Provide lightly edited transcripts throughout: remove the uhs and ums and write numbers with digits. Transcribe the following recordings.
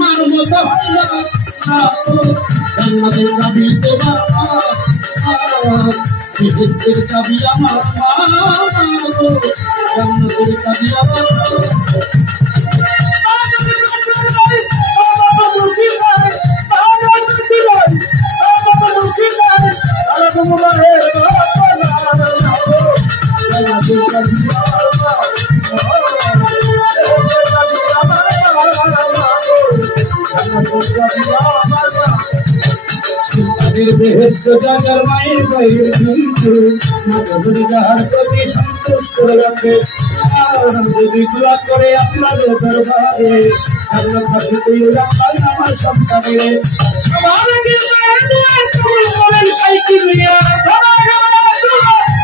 মার মতো হয় না জান্নাতের চাবি তোমার বেহেশতের চাবি আমার মা জান্নাতের চাবি আমার বেহেশত জাগার মায়ের বাইরে যাহার প্রতি সন্তুষ্ট রাখে যদি দোয়া করে আপনাদের দরবারে আল্লাহ পাশে তুই রাখাল আমার সন্তানের সবার আগে মায়ের দোয়া কবুল করেন সাইকি মিয়া সবার আগে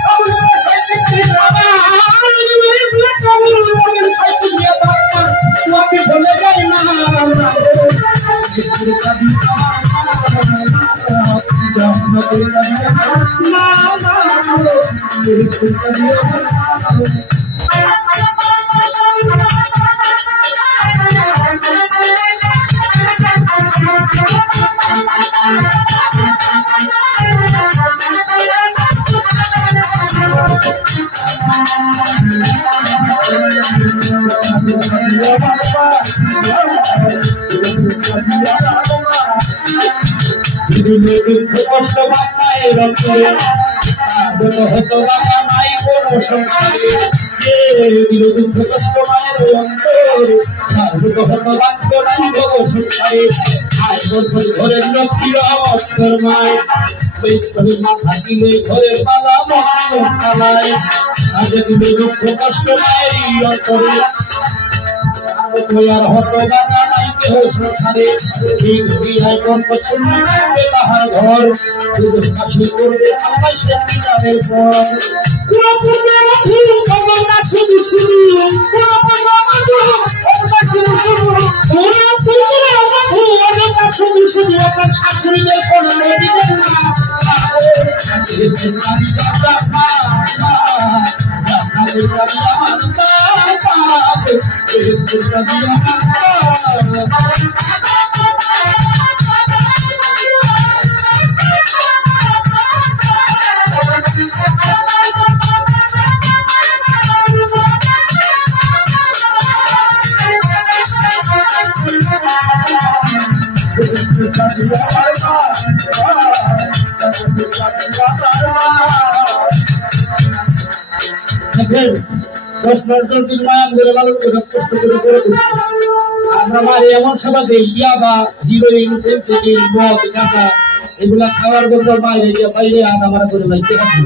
কবুল সাইকি মিয়া আমার মায়ের দোয়া কবুল করেন সাইকি মিয়া বাবা তুমি ভুলে যাই না আল্লাহ ইসের কাদি কষ্ট বাংলায় রক্তরে হতো বাংলা নাই কোন সংসারে দিল দুঃখ কষ্ট মায়ের অন্তর হতো বাক্য নাই ভোগ সংসারে আয় বছর ঘরের লক্ষ্মীর অবস্থর মায় মাথা দিলে ঘরের পালা মহালায় আজ দিল দুঃখ কষ্ট মায়েরই অন্তরে আর হতো বাংলা নাই কেহ সংসারে ঠিক হইয়ায় কর্ম শূন্য থাকবে তাহার ঘর পাশে করবে আল্লাহ সে বিচারের পর শাশুড়িদের কোনো দিবেন আমরা মারে এমন সবাই ইয়াবা হিরোইন মদ টাকা এগুলা খাওয়ার জন্য বাইরে বাইরে আধা মারা করে যাইতে হবে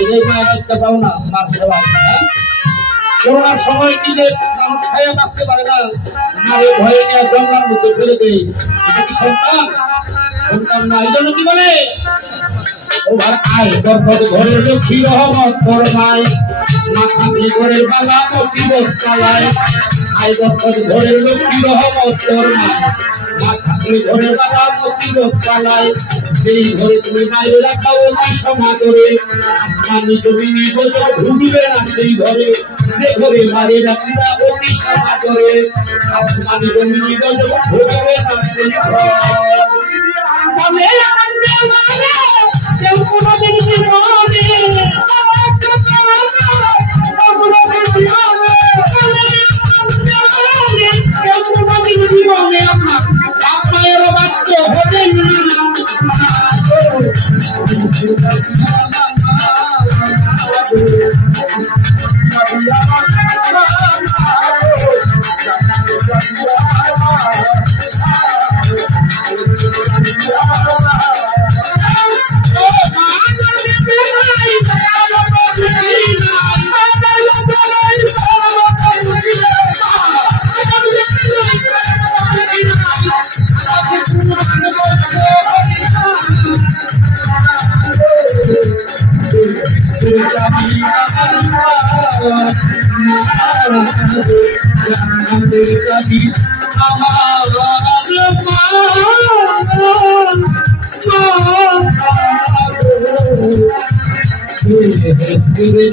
এটাই মা একটা পাও না মার সেবা করোনার সময় নিজে মানুষ খাইয়া বাঁচতে পারে না মারে ভয়ে নিয়ে জঙ্গলার মধ্যে ফেলে দেয় এটা কি সন্তান সন্তান না এই জন্য কি বলে ওভার আয় গর্ভত ঘরের লক্ষ্মী রহমত ফরমায় মা থাকলে ঘরের বালা মুসিবত চালায় আয় গর্ভত ঘরের লক্ষ্মী রহমত ফরমায় মা থাকলে ঘরের বালা মুসিবত চালায় সেই ঘরে তুমি মায়ের রাখাও অতি সমা করে আসমানি জমিনি বোঝো ঘুমিবে না সেই ঘরে যে ঘরে মায়ের রাখিরা অতি সমা করে আসমানি জমিনি বোঝো ঘুমিবে না সেই ঘরে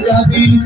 Jabi,